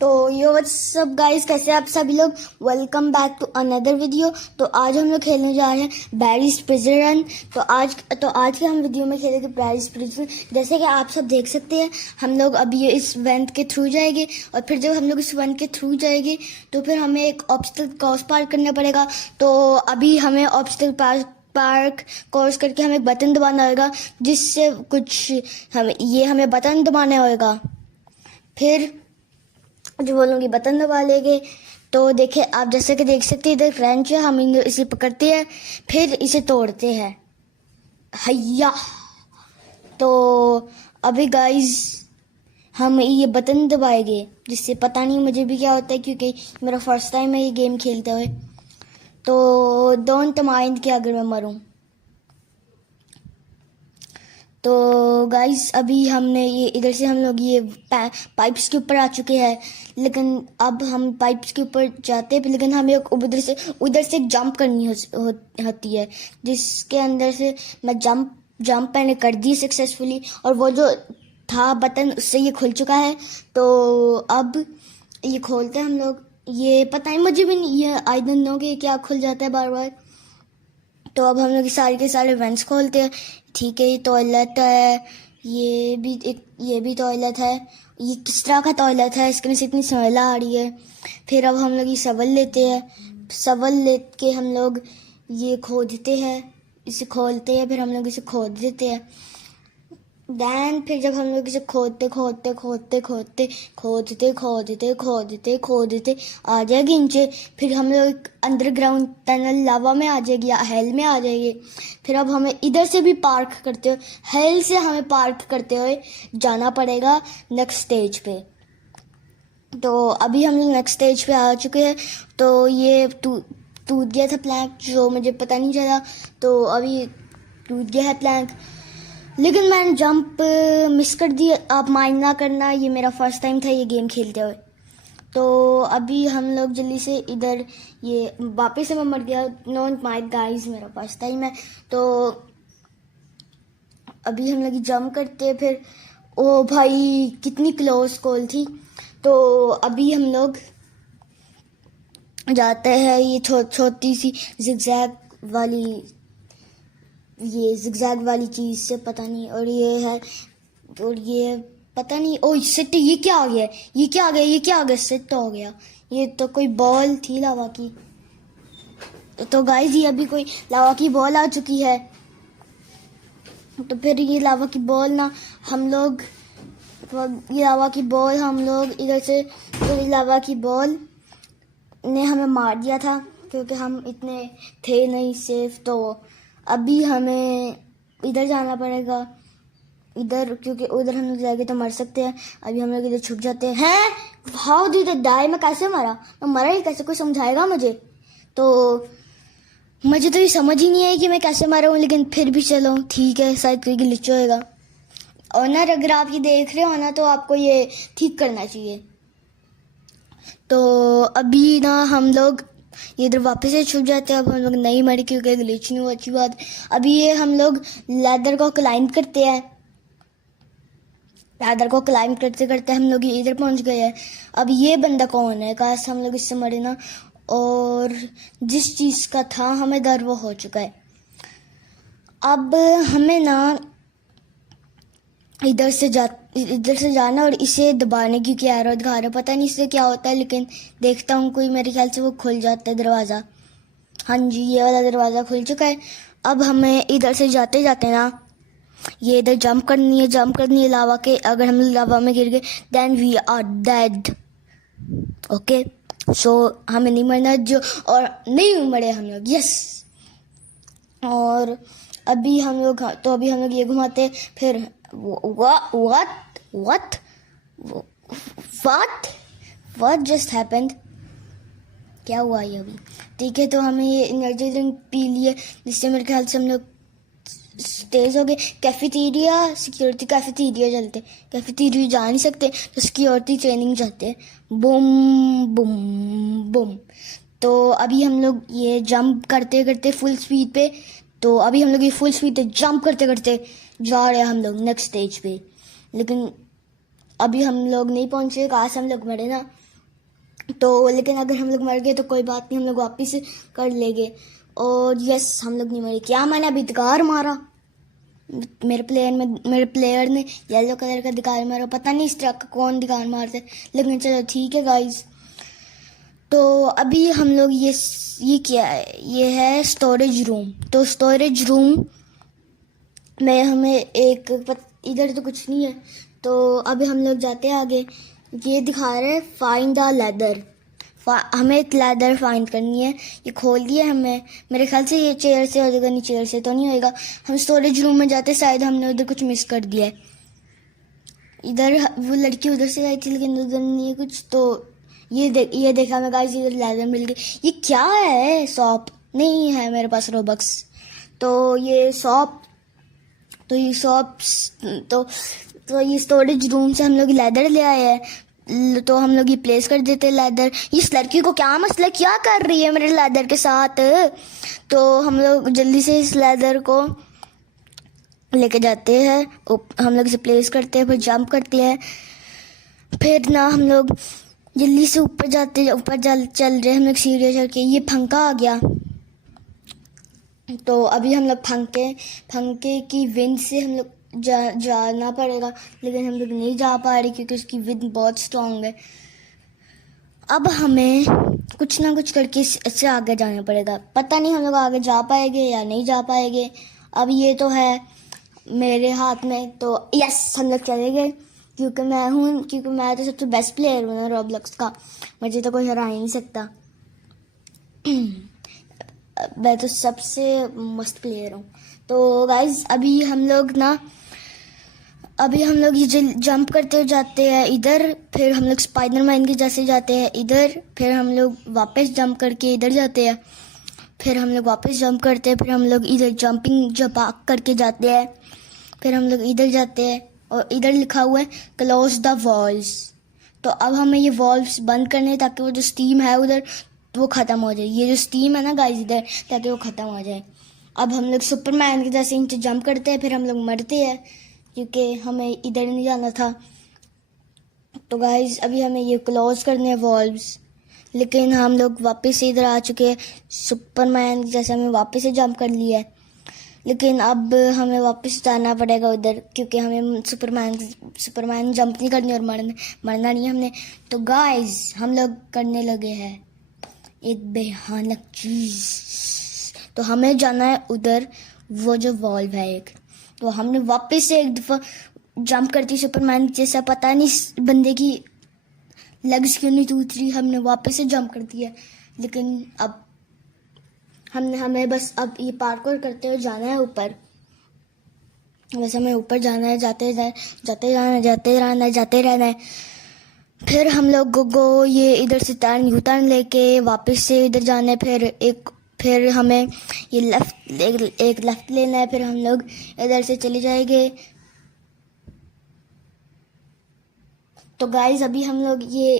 तो यो WhatsApp guys, कैसे आप सभी लोग। Welcome back to another video. तो आज हम लोग खेलने जा रहे हैं बैरीज प्रिजन रन। तो आज के हम वीडियो में खेलेंगे बैरीज प्रिजन। जैसे कि आप सब देख सकते हैं, हम लोग अभी इस वेंट के थ्रू जाएंगे और फिर जब हम लोग इस वेंट के थ्रू जाएंगे तो फिर हमें एक ऑब्स्टेकल क्रॉस पार करना पड़ेगा। तो अभी हमें ऑब्स्टेकल पार्क क्रॉस करके हमें बटन दबाना होगा, जिससे कुछ हमें बटन दबाना होगा। फिर जो बोलूँगी बटन दबा लेंगे। तो देखिए, आप जैसे कि देख सकते हैं इधर क्रंच है, हम इसे पकड़ते हैं फिर इसे तोड़ते हैं। हैया। तो अभी गाइस हम ये बटन दबाएंगे, जिससे पता नहीं मुझे भी क्या होता है, क्योंकि मेरा फर्स्ट टाइम है ये गेम खेलते हुए। तो डोंट माइंड कि अगर मैं मरूं। तो गाइस अभी हमने ये इधर से हम लोग ये पाइप्स के ऊपर आ चुके हैं, लेकिन अब हम पाइप्स के ऊपर जाते हैं, लेकिन हमें उधर से जंप करनी होती है, जिसके अंदर से मैं जंप मैंने कर दी सक्सेसफुली। और वो जो था बटन, उससे ये खुल चुका है। तो अब ये खोलते हैं हम लोग। ये पता है मुझे भी नहीं, ये आई डोंट नो कि क्या खुल जाता है बार बार। तो अब हम लोग सारे के सारे वेंट्स खोलते हैं। ठीक है, ये टॉयलेट है, ये भी टॉयलेट है। ये किस तरह का टॉयलेट है, इसके से इतनी स्मेल आ रही है। फिर अब हम लोग ये शवल लेते हैं। शवल लेके हम लोग ये खोदते हैं, इसे खोलते हैं, फिर हम लोग इसे खोद देते हैं। दैन फिर जब हम लोग इसे खोदते आ जाएगी नीचे। फिर हम लोग अंडरग्राउंड टनल लावा में आ जाएगी या हेल में आ जाएगी। फिर अब हमें इधर से भी पार्क करते हुए, हेल से हमें पार्क करते हुए जाना पड़ेगा नेक्स्ट स्टेज पे। तो अभी हम लोग नेक्स्ट स्टेज पे आ चुके हैं। तो ये टूट गया था प्लैंक, जो मुझे पता नहीं चला। तो अभी टूट गया है प्लैंक, लेकिन मैंने जंप मिस कर दी। आप माइंड ना करना, ये मेरा फर्स्ट टाइम था ये गेम खेलते हुए। तो अभी हम लोग जल्दी से इधर, ये वापस से मैं मर गया। नॉट माय गाइस, मेरा फर्स्ट टाइम है। तो अभी हम लोग जंप करते हैं। फिर ओ भाई, कितनी क्लोज कॉल थी। तो अभी हम लोग जाते हैं ये छोटी सी जिगजैग वाली चीज से, पता नहीं। और ये पता नहीं। ओ सेट, ये क्या आ गया, सेट हो गया। ये तो कोई बॉल थी लावा की। तो गाइस ये अभी कोई लावा की बॉल आ चुकी है। तो फिर ये लावा की बॉल हम लोग इधर से, तो लावा की बॉल ने हमें मार दिया था, क्योंकि हम इतने थे नहीं सेफ। तो अभी हमें इधर जाना पड़ेगा, इधर, क्योंकि उधर हम लोग जाएंगे तो मर सकते हैं। अभी हम लोग इधर छुप जाते हैं। हाउ डिड आई डाई, मैं कैसे मरा? मैं मरा ही कैसे, कोई समझाएगा मुझे? तो मुझे तो ये समझ ही नहीं आई कि मैं कैसे मरा हूँ, लेकिन फिर भी चलो ठीक है, शायद कोई ग्लिच होएगा। और ना, अगर आप ये देख रहे हो ना, तो आपको ये ठीक करना चाहिए। तो अभी हम लोग इधर वापस से छुप जाते हैं। अब हम लोग नहीं मरे, क्योंकि ग्लिच नहीं हुआ, अच्छी बात। अभी ये हम लोग लैडर को क्लाइंब करते हैं। लैडर को क्लाइंब करते करते हम लोग इधर पहुंच गए हैं। अब ये बंदा कौन है, काश हम लोग इससे मरे ना। और जिस चीज का था हमें डर, वो हो चुका है। अब हमें इधर से जाना और इसे दबाने की क्या एरो दिखा रहा है, पता नहीं इससे क्या होता है, लेकिन देखता हूँ। कोई मेरे ख्याल से वो खुल जाता है दरवाज़ा। हाँ जी, ये वाला दरवाज़ा खुल चुका है। अब हमें इधर से जाते ये इधर जंप करनी है लावा के। अगर हम लावा में गिर गए then we are dead. Okay, so हमें नहीं मरना, और नहीं मरे हम लोग, यस। और अभी हम लोग ये घुमाते हैं। फिर what just happened? क्या हुआ ये अभी? ठीक है, तो हमें ये एनर्जी ड्रिंक पी लिए, जिससे मेरे ख्याल से हम लोग तेज हो गए। सिक्योरिटी कैफेटेरिया चलते, कैफेटेरिया जा नहीं सकते तो सिक्योरिटी ट्रेनिंग जाते। Boom boom boom. तो अभी हम लोग ये जंप करते करते फुल स्पीड पे, तो अभी हम लोग ये फुल स्पीड पे जंप करते करते जा रहे हैं हम लोग नेक्स्ट स्टेज पे। लेकिन अभी हम लोग नहीं पहुंचे, काश हम लोग मरे ना। तो लेकिन अगर हम लोग मर गए तो कोई बात नहीं, हम लोग वापस कर लेंगे। और यस, हम लोग नहीं मरे। क्या मैंने अभी दिगार मारा? मेरे प्लेयर ने येलो कलर का दिगार मारा। पता नहीं इस ट्रक का कौन दिगार मारते, लेकिन चलो ठीक है गाइस। तो अभी हम लोग ये क्या है, ये है स्टोरेज रूम। तो स्टोरेज रूम में हमें इधर तो कुछ नहीं है, तो अभी हम लोग जाते हैं आगे। ये दिखा रहे हैं फाइंड द लेदर। हमें एक लेदर फाइंड करनी है। ये खोल दिया हमें। मेरे ख्याल से ये चेयर से हो जाएगा। नहीं, चेयर से तो नहीं होएगा। हम स्टोरेज रूम में जाते, शायद हमने उधर कुछ मिस कर दिया है। इधर वो लड़की उधर से आई थी, लेकिन उधर नहीं है कुछ। तो ये देखा मैं गाइस, इधर लेदर मिल गई। ये क्या है? शॉप नहीं है मेरे पास रोबक्स। तो ये शॉप तो ये शॉप्स तो ये स्टोरेज रूम से हम लोग लेदर ले आए हैं। तो हम लोग ये प्लेस कर देते हैं लेदर। इस लड़की को क्या मसला, क्या कर रही है मेरे लेदर के साथ? तो हम लोग जल्दी से इस लेदर को लेके जाते हैं। हम लोग इसे प्लेस करते हैं, फिर जंप करते हैं। फिर ना हम लोग जल्दी से ऊपर चल रहे। हम लोग सीढ़ियाँ चढ़ के, ये पंखा आ गया। तो अभी हम लोग पंखे की विंड से हम लोग जाना पड़ेगा, लेकिन हम लोग नहीं जा पा रहे क्योंकि उसकी विंड बहुत स्ट्रांग है। अब हमें कुछ ना कुछ करके इससे आगे जाना पड़ेगा। पता नहीं हम लोग आगे जा पाएंगे या नहीं जा पाएंगे। अब ये तो है मेरे हाथ में। तो यस, हम लोग चले गए, क्योंकि मैं तो सबसे बेस्ट प्लेयर हूँ ना रोब्लॉक्स का। मुझे तो कोई हरा ही नहीं सकता। मैं तो सबसे मस्त प्लेयर हूँ। तो गाइज अभी हम लोग ये जंप करते हुए जाते हैं इधर। फिर हम लोग स्पाइडरमैन के जैसे जाते हैं इधर। फिर हम लोग वापस जंप करके इधर जाते हैं। फिर हम लोग वापस जंप करते हैं। फिर हम लोग इधर जंपिंग जपाक करके जाते हैं। फिर हम लोग इधर जाते हैं और इधर लिखा हुआ है क्लोज द वॉल्स। तो अब हमें ये वॉल्व्स बंद करने हैं, ताकि वो जो स्टीम है उधर वो ख़त्म हो जाए। ये जो स्टीम है ना गाइस इधर, ताकि वो ख़त्म हो जाए। अब हम लोग सुपरमैन के जैसे नीचे जंप करते हैं। फिर हम लोग मरते हैं, क्योंकि हमें इधर नहीं जाना था। तो गाइस अभी हमें ये क्लोज करने हैं वॉल्व्स, लेकिन हम लोग वापस से इधर आ चुके हैं। सुपरमैन जैसे हमने वापस से जंप कर लिया है, लेकिन अब हमें वापस जाना पड़ेगा उधर, क्योंकि हमें सुपरमैन जंप नहीं करनी और मरना नहीं है हमने। तो गाइस हम लोग करने लगे हैं एक भयानक चीज। तो हमें जाना है उधर, वो जो वॉल्व है एक। तो हमने वापस से एक दफा जंप करती सुपरमैन जैसा। पता नहीं बंदे की लेग्स क्यों नहीं टूट रही। हमने वापस से जंप कर दिया, लेकिन अब हमें बस अब ये पार्कोर करते हुए जाना है ऊपर। बस हमें ऊपर जाना है, जाते रहना है। फिर हम लोग को ये इधर से टर्न लेके वापस से इधर जाना है। फिर हमें ये एक लेफ्ट लेना है। फिर हम लोग इधर से चले जाएंगे। तो गाइस अभी हम लोग ये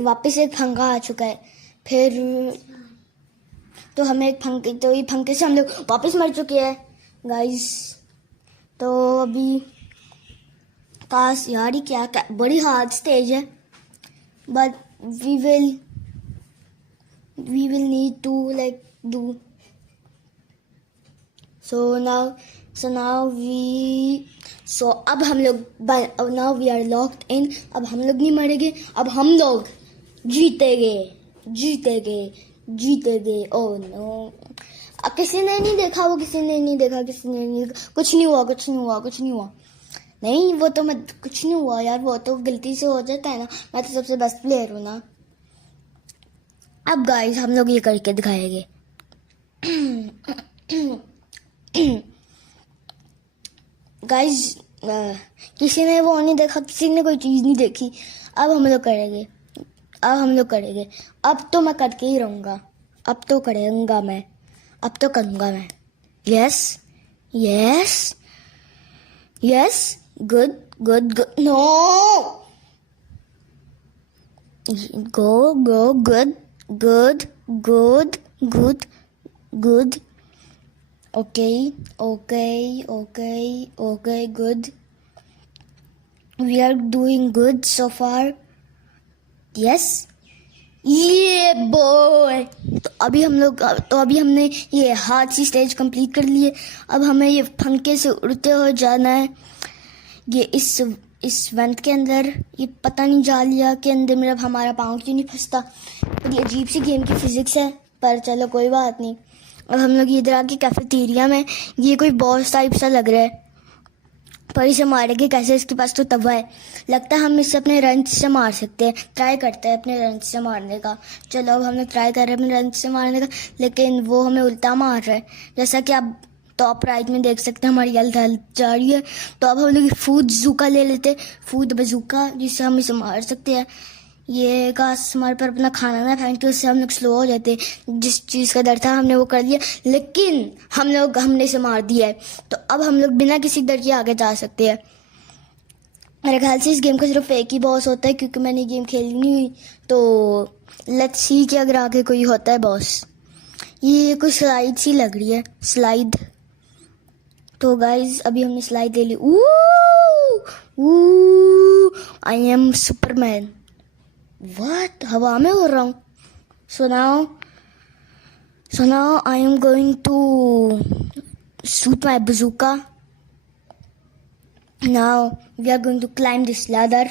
वापस एक पंखा आ चुका है। फिर तो हमें ये पंखे से हम लोग वापस मर चुके हैं गाइस। तो अभी काश यार, ही क्या बड़ी हार्ड स्टेज है, but we will need to do अब हम लोग now we are locked in. अब हम लोग नहीं मरेंगे, अब हम लोग जीतेंगे। ओह नो, किसी ने नहीं देखा, कुछ नहीं हुआ। नहीं, वो तो कुछ नहीं हुआ यार, वो तो गलती से हो जाता है ना। मैं तो सबसे बेस्ट प्लेयर हूँ ना। अब गाइस हम लोग ये करके दिखाएंगे। गाइस किसी ने वो नहीं देखा, किसी ने कोई चीज़ नहीं देखी। अब हम लोग करेंगे। अब तो मैं करके ही रहूँगा। अब तो करूँगा मैं। Yes good no, go good. Okay, good. We are doing good so far. Yes, ये बॉय। तो अभी हमने ये हाथ की स्टेज कंप्लीट कर ली है। अब हमें ये पंखे से उड़ते हुए जाना है ये इस वेंट के अंदर। ये पता नहीं जालिया के अंदर मेरा हमारा पाँव क्यों नहीं फंसता। और ये अजीब सी गेम की फिजिक्स है, पर चलो कोई बात नहीं। अब हम लोग इधर आके कैफेटेरिया में, ये कोई बॉस टाइप सा लग रहा है, पर इसे मारेंगे कैसे? इसके पास तो तवा है। लगता है हम इससे अपने रंच से मार सकते हैं। ट्राई करते हैं अपने रंच से मारने का। चलो अब हम लोग ट्राई कर रहे हैं अपने रंच से मारने का, लेकिन वो हमें उल्टा मार रहा है। जैसा कि आप टॉप राइट में देख सकते हैं हमारी हेल्थ जा रही है। तो अब हम लोग फूड जूका ले लेते हैं, फूड बजूका, जिससे हम इसे मार सकते हैं। ये काश हमारे पर अपना खाना ना फेंक के उससे हम लोग स्लो हो जाते। जिस चीज़ का डर था हमने वो कर लिया, लेकिन हमने इसे मार दिया है। तो अब हम लोग बिना किसी डर के आगे जा सकते हैं। मेरे ख्याल से इस गेम का सिर्फ एक ही बॉस होता है, क्योंकि मैंने गेम खेली नहीं हुई। तो लेट्स सी कि अगर आगे कोई होता है बॉस। ये कोई स्लाइड सी लग रही है, स्लाइड। तो गाइज अभी हमने स्लाइड ले ली। I am Superman. What? हवा में उड़ रहा हूँ। So now I am going to shoot my bazooka. Now we are going to climb this ladder.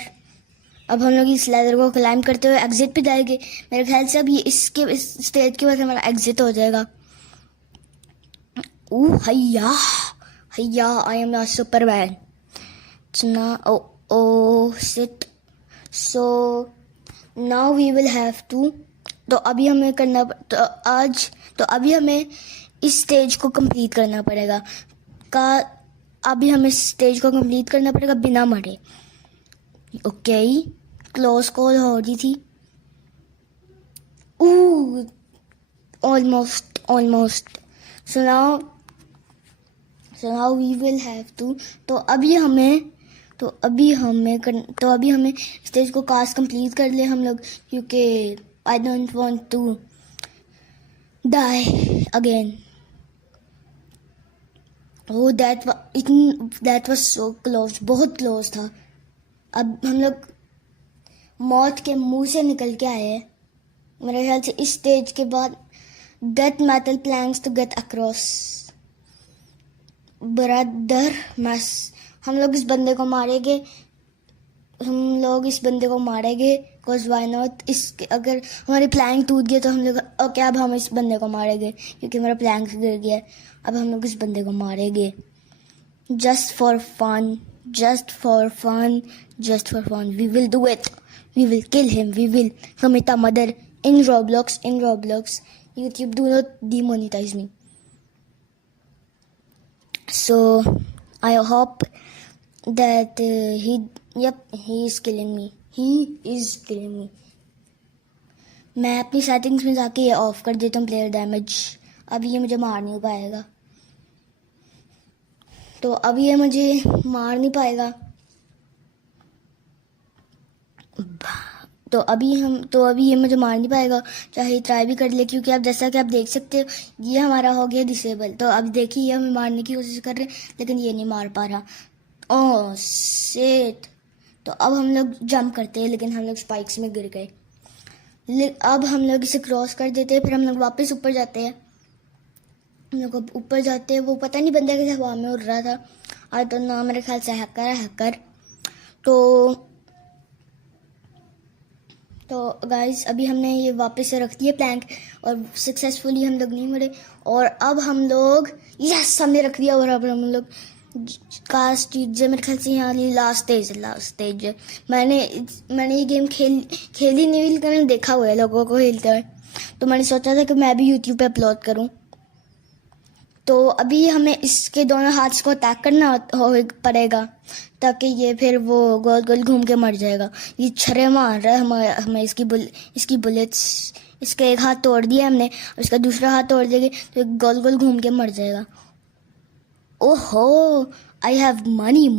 अब हम लोग इस लैडर को क्लाइम करते हुए एग्जिट पे जाएंगे। मेरे ख्याल से अब ये इस स्टेज के बाद हमारा एग्जिट हो जाएगा। हैया I am not Superman. Shit. So now we will have to. तो अभी हमें इस स्टेज को कंप्लीट करना पड़ेगा। अभी हमें इस स्टेज को कंप्लीट करना पड़ेगा बिना मरे। ओके, क्लोज कॉल हो रही थी। Almost. So now we will have to. तो अभी हमें स्टेज को कास्ट कंप्लीट कर ले हम लोग, क्योंकि I don't want to die again. That was so close, बहुत क्लोज था। अब हम लोग मौत के मुंह से निकल के आए हैं। मेरे ख्याल से इस स्टेज के बाद get metal planks to get across. Brother मस हम लोग इस बंदे को मारेंगे बिकॉज वाई नॉट। इसके अगर हमारी प्लैंक टूट गया तो हम लोग ओके, अब हम इस बंदे को मारेंगे क्योंकि हमारा प्लैंक गिर गया है। अब हम लोग इस बंदे को मारेंगे just for fun. We will do it. We will kill him. We will commit a murder in Roblox. YouTube, do not demonetize me. So I hope that he is killing me. मैं अपनी settings में जाके ये of कर देता हूँ, player damage. अब ये मुझे मार नहीं पाएगा। तो अब ये मुझे मार नहीं पाएगा। तो अभी ये मुझे मार नहीं पाएगा, चाहे ट्राई भी कर ले, क्योंकि आप जैसा कि आप देख सकते हो ये हमारा हो गया डिसेबल। तो अब देखिए ये हमें मारने की कोशिश कर रहे हैं, लेकिन ये नहीं मार पा रहा। Oh shit. तो अब हम लोग जंप करते हैं, लेकिन हम लोग स्पाइक्स में गिर गए। अब हम लोग इसे क्रॉस कर देते हैं, फिर हम लोग वापस ऊपर जाते हैं। वो पता नहीं बंदा कैसे हवा में उड़ रहा था। और तो ना मेरे ख्याल से हैकर। तो गाइस अभी हमने ये वापस से रख दिया प्लैंक, और सक्सेसफुली हम लोग नहीं मरे। और अब हम लोग हमने रख दिया। और अब हम लोग कास्ट मेरे ख्याल से यहाँ लास्ट स्टेज है। मैंने ये गेम खेली नहीं हुई, लेकिन मैंने देखा हुआ है लोगों को खेलते हुए। तो मैंने सोचा था कि मैं भी यूट्यूब पे अपलोड करूँ। तो अभी हमें इसके दोनों हाथ को अटैक करना पड़ेगा, ताकि ये फिर वो गोल गोल घूम के मर जाएगा। ये छर्रे मार रहा है हमें इसकी बुलेट्स। इसका एक हाथ तोड़ दिया हमने, और इसका दूसरा हाथ तोड़ देंगे तो गोल गोल घूम के मर जाएगा। ओहो, I have money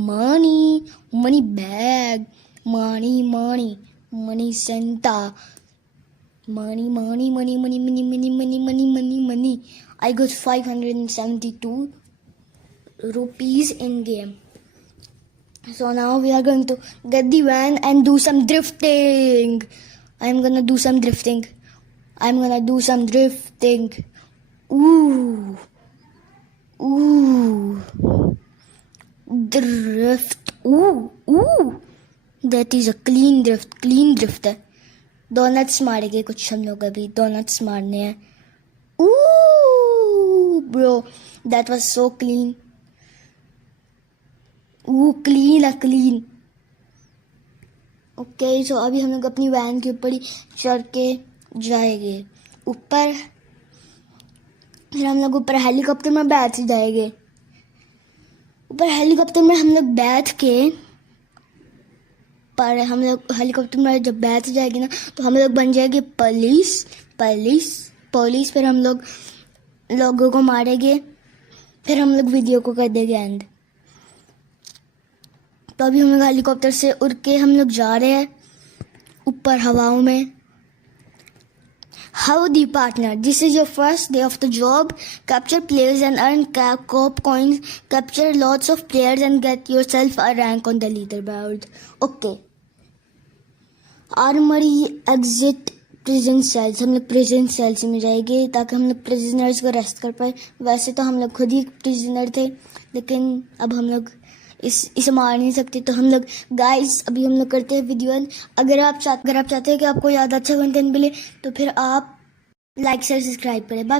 bag, money Santa, money. I got 572 rupees in game. So now we are going to get the van and do some drifting. I'm gonna do some drifting. I'm gonna do some drifting. Ooh. Ooh. Drift. Ooh. Ooh. That is a clean drift. Clean drift है. Donuts मारेंगे कुछ हम लोग अभी. Donuts मारने हैं. Ooh. Bro. That was so clean. Ooh. Clean. Clean. Okay so अभी हम लोग अपनी वैन के ऊपर ही चढ़ के जाएंगे ऊपर. फिर हम लोग ऊपर हेलीकॉप्टर में बैठ जाएंगे. ऊपर हेलीकॉप्टर में हम लोग बैठ के पर हम लोग हेलीकॉप्टर में जब बैठ जाएगी ना तो हम लोग बन जाएंगे पुलिस. फिर हम लोग लोगों को मारेंगे. फिर हम लोग वीडियो को कर देंगे एंड. तो अभी हम लोग हेलीकॉप्टर से उड़ के हम लोग जा रहे हैं ऊपर हवाओं में. Howdy partner, this is your first day of the job. Capture players and earn co-op coins. Capture lots of players and get yourself a rank on the leaderboard. Okay. Armory exit prison cells. हम लोग prison sales में जाएंगे ताकि हम लोग prisoners को rest कर पाए. वैसे तो हम लोग खुद ही प्रिजनर थे लेकिन अब हम लोग इसे मार नहीं सकते. तो हम लोग गाइस अभी हम लोग करते हैं वीडियो. अगर आप चाहते हैं कि आपको ज़्यादा अच्छा कंटेंट मिले तो फिर आप लाइक शेयर सब्सक्राइब करें. बाय.